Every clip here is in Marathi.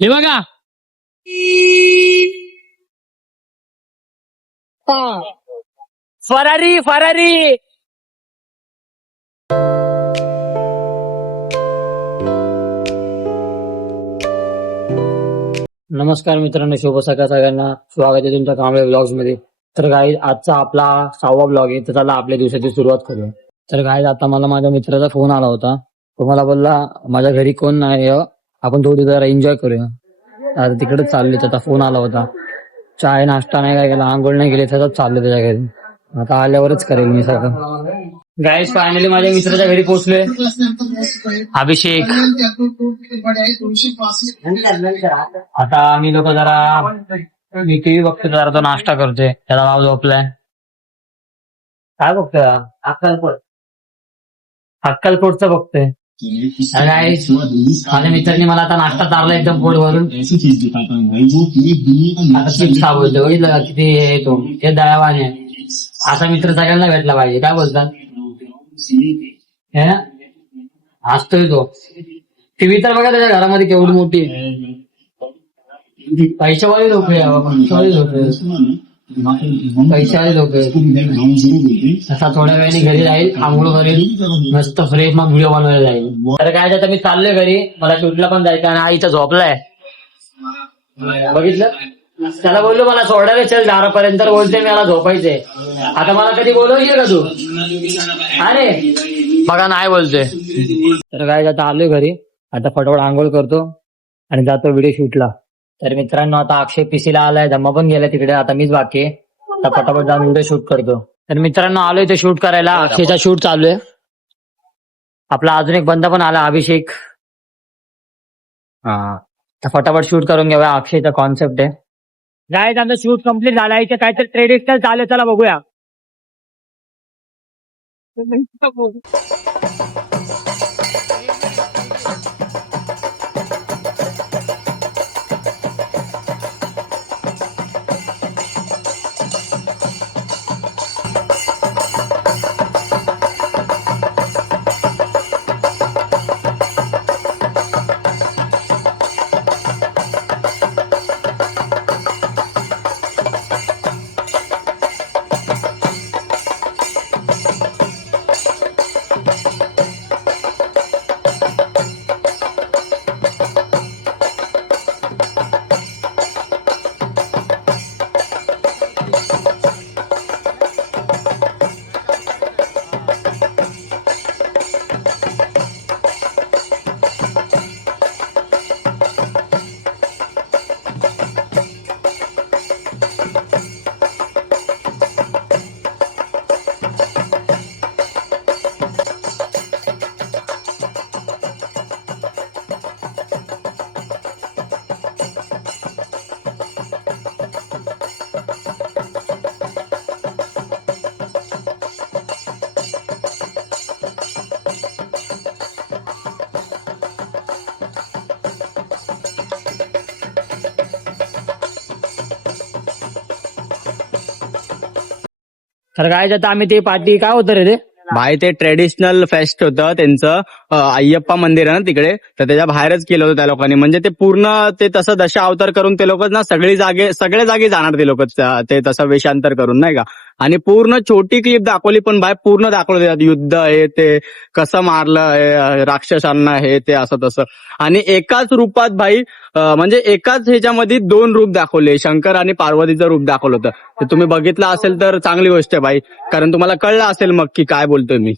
हे बघा फरारी फरारी. नमस्कार मित्रांनो, शुभ सकाळ सगळ्यांना. स्वागत आहे तुमच्या कांबळे ब्लॉग्स मध्ये. तर गाईज आजचा आपला 6वा ब्लॉग आहे. तर चला आपल्या दिवसाची सुरुवात करूया. तर गाईज आता मला माझ्या मित्राचा फोन आला होता. तो मला बोलला माझ्या घरी कोण नाही, आपण थोडी जरा एन्जॉय करूया. आता तिकडेच चालले. त्याचा फोन आला होता. चाय नाश्ता नाही काय केला, आंघोळ नाही केली, त्याचाच चालले त्याच्या घरी. आता आल्यावरच करेल मी सगळं. गाईज फायनली माझ्या मित्राच्या घरी पोहोचलोय. अभिषेक. आता आम्ही लोक जरा मी टीव्ही बघतोय, जरा तो नाश्ता करतोय. त्याला भाव झोपलाय. काय बघतोय? अक्कलकोट. अक्कलकोटचं बघतोय. गाईज माझ्या मित्रांनी मला आता नाश्ता चारला एकदम पोट भरून. आता चिप्स खा बोलतोय. बघितलं का किती हे तो हे दयावान आहे. असा मित्र सगळ्यांना भेटला पाहिजे. काय बोलतात? हसतोय तो. टीव्ही तर बघा त्याच्या घरामध्ये केवढी मोठी आहे. पैशावाले लोक पैशावाले लोक. असा थोड्या वेळाने घरी जाईल, आंघोळ करेल, मस्त फ्रेश, मग व्हिडिओ बनवायला जाईल. तर काय आता मी चाललोय घरी. मला शूटला पण जायचं आणि आईचा झोपलाय. बघितलं, त्याला बोललो मला सोडायला चल दारापर्यंत, बोलते मला झोपायचंय. आता मला कधी बोलवशील का तू? अरे बघा नाही बोलतोय. तर काय आता आलोय घरी. आता फटाफट आंघोळ करतो आणि जातो व्हिडिओ शूटला. तर मित्रांनो आता अक्षय पीसीला आलाय, धम्मा पण गेलाय तिकडे. आता मीच बाकी आहे. आता फटाफट जाऊन व्हिडिओ शूट करतो. तर मित्रांनो आलोय ते शूट करायला. अक्षयचा शूट चालू आहे. आपला अजून एक बंदा पण आला, अभिषेक. हा, फटाफट शूट करून घेऊया. अक्षयचा कॉन्सेप्ट आहे. गाईज आमचं शूट कम्प्लीट झालं. इथे काहीतरी ट्रेडिशनल चालेल, चला बघूया. तर काय आता आम्ही ते पार्टी काय होतं रे ते भाई ते ट्रेडिशनल फेस्ट होतं त्यांचं. अय्यप्पा मंदिर आहे ना तिकडे, तर त्याच्या बाहेरच केलं होतं त्या लोकांनी. म्हणजे ते पूर्ण ते तसं दशा अवतार करून ते लोक ना सगळे जागी जाणार ते लोक, ते तसं वेशांतर करून नाही का. आणि पूर्ण छोटी क्लिप दाखवली, पण भाई पूर्ण दाखवलं त्यात युद्ध आहे ते, कसं मारलं राक्षसांना, हे ते असं तसं. आणि एकाच रूपात भाई म्हणजे एकाच ह्याच्यामध्ये 2 रूप दाखवले. शंकर आणि पार्वतीचं रूप दाखवलं होतं. ते तुम्ही बघितलं असेल तर चांगली गोष्ट आहे भाई, कारण तुम्हाला कळलं असेल मग की काय बोलतोय मी.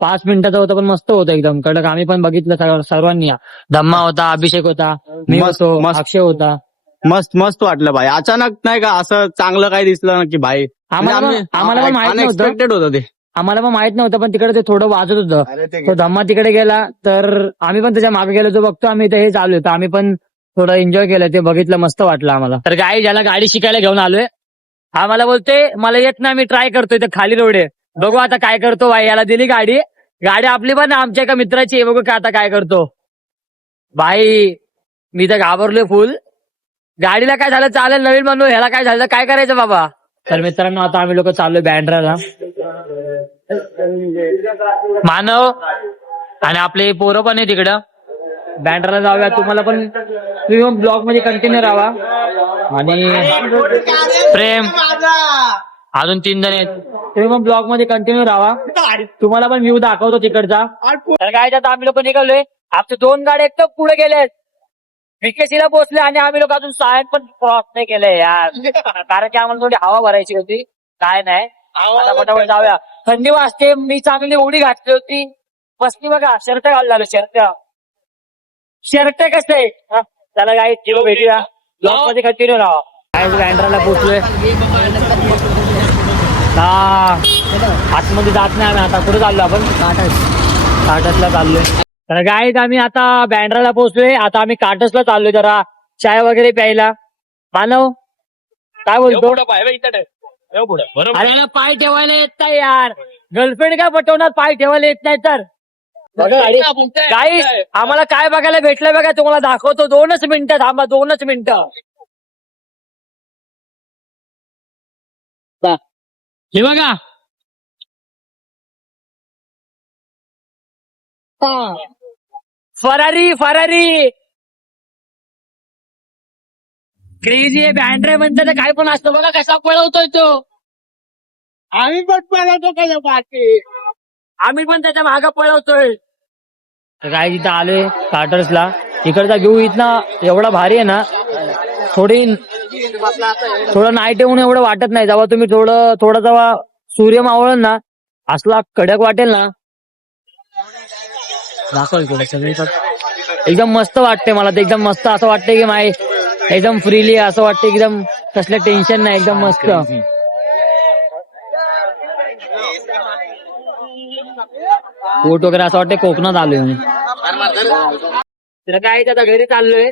5 मिनिटाचं होतं पण मस्त होतं एकदम कडक. आम्ही पण बघितलं सर्वांनी. धम्मा होता, अभिषेक होता, मी मस्त होतो, मस्त अक्षय होता. मस्त मस्त वाटलं भाई. अचानक नाही का असं चांगलं काय दिसलं ना की भाई, आम्हाला पण माहित नव्हतं. अनएक्सपेक्टेड होतं ते. आम्हाला पण माहित नव्हतं, पण तिकडे ते थोडं वाजत होतं. तो धम्मा तिकडे गेला तर आम्ही पण त्याच्या मागे गेलो. तो बघतो आम्ही इथे हे चालू होतं, आम्ही पण थोडं एन्जॉय केलं. ते बघितलं, मस्त वाटलं आम्हाला. तर गाई ज्याला गाडी शिकायला घेऊन आलोय, हा मला बोलते मला येत नाही, मी ट्राय करतोय. तर खाली रोड आहे, बघू आता काय करतो. भाई याला दिली गाडी. गाडी आपली पण आमच्या एका मित्राची आहे, बघू का आता काय करतो. भाई मी तर घाबरलोय फुल. गाडीला काय झालं चालेल नवीन म्हणून, ह्याला काय झालं काय करायचं बाबा. तर मित्रांनो आता आम्ही लोक चाललोय बँड्राला. मानव आणि आपले पोरं पण आहे तिकडं. बँड्राला जाऊया. तुम्हाला पण तुम्ही ब्लॉग मध्ये कंटिन्यू राहा. आणि प्रेम अजून 3 जण आहेत. तुम्ही पण ब्लॉग मध्ये कंटिन्यू राहा. तुम्हाला पण व्ह्यू दाखवतो तिकडचा. तर काय आता आम्ही लोक निघालोय. आमचे 2 गाड्या एकदम पुढे गेलेत. विकेसीला पोहोचले आणि आम्ही लोक अजून सायन पण क्रॉस नाही केले यार. कारण की आम्हाला थोडी हवा भरायची होती. काय नाही पटापट जाऊया. थंडी वाजते. मी चांगली उडी घातली होती. बसली बघा शर्ट घालून झालं. शर्ट कसं आहे. त्याला काय जीव भेटूया. ब्लॉग मध्ये कंटिन्यू राहा. काय बँड्राला पोहोचलोय. आतमध्ये जात नाही आम्ही. आता कुठे चाललो आपण. काटसला चाललोय. तर काय आम्ही आता बँड्राला पोहोचलोय. आता आम्ही काटसला चाललोय जरा चाय वगैरे प्यायला. मानव काय बोलतो. अरे ना पाय ठेवायला येत नाही यार. गर्लफ्रेंड काय पटवणार पाय ठेवायला येत नाही तर. गाईस आम्हाला काय बघायला भेटलं बघा. तुम्हाला दाखवतो. 2च मिनिटं थांबा. 2च मिनिटं. हे बघा. फरारी क्रेझी आहे. बँड्रे म्हणतात काय पण असतं बघा. कसा पळवतोय तो. आम्ही पण पळवतो का बाकी. आम्ही पण त्याच्या मागं पळवतोय. काय तिथं आलोय काटर्सला. इकडचा व्ह्यू इथला एवढा भारी आहे ना. थोडं नाईट येऊन एवढं वाटत नाही. जेव्हा तुम्ही थोडं जेव्हा सूर्य मावळल ना असला कडक वाटेल ना. एकदम मस्त वाटते मला ते. एकदम मस्त असं वाटतंय की माय एकदम फ्रीली असं वाटतं. एकदम कसलं टेन्शन नाही. एकदम मस्त. बोट वगैरे असं वाटतं कोकणात आलोय मी. तर काय आता घरी चाललोय.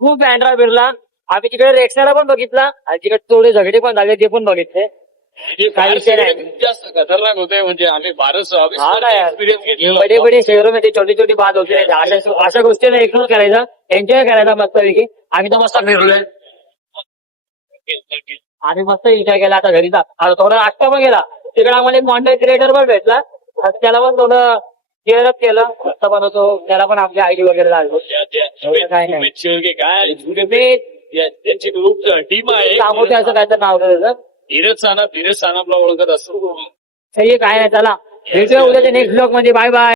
खूप बँड्रा फिरला. आम्ही तिकडे रेक्सनाला पण बघितला आणि तिकडे थोडे झगडे पण झाले ते पण बघितले. काही विषय नाही. जास्त खतरनाक होते म्हणजे आम्ही फारच बडे बडे शहरामध्ये छोटी छोटी बात होते. अशा गोष्टीला इग्नोर करायचा. एन्जॉय करायचा मस्तपैकी. आम्ही तर मस्त फिरलोय. आम्ही मस्त एन्जॉय केला. आता घरी जा. आता थोडा नाश्ता पण गेला. तिकडे आम्हाला एक कॉन्टेंट क्रिएटर पण भेटला. त्याला पण थोडं क्लिअरच केलं. मस्त बनवतो. त्याला पण आपली आयडी वगैरे लागलो. काय नाही. त्यांची ग्रुप टीम आहे. असं काय तर नाव त्याचं. धीरज सानप आपला ओळखत असतो. काय नाही. चला भेटूया उद्याच्या नेक्स्ट ब्लॉग मध्ये. Bye bye.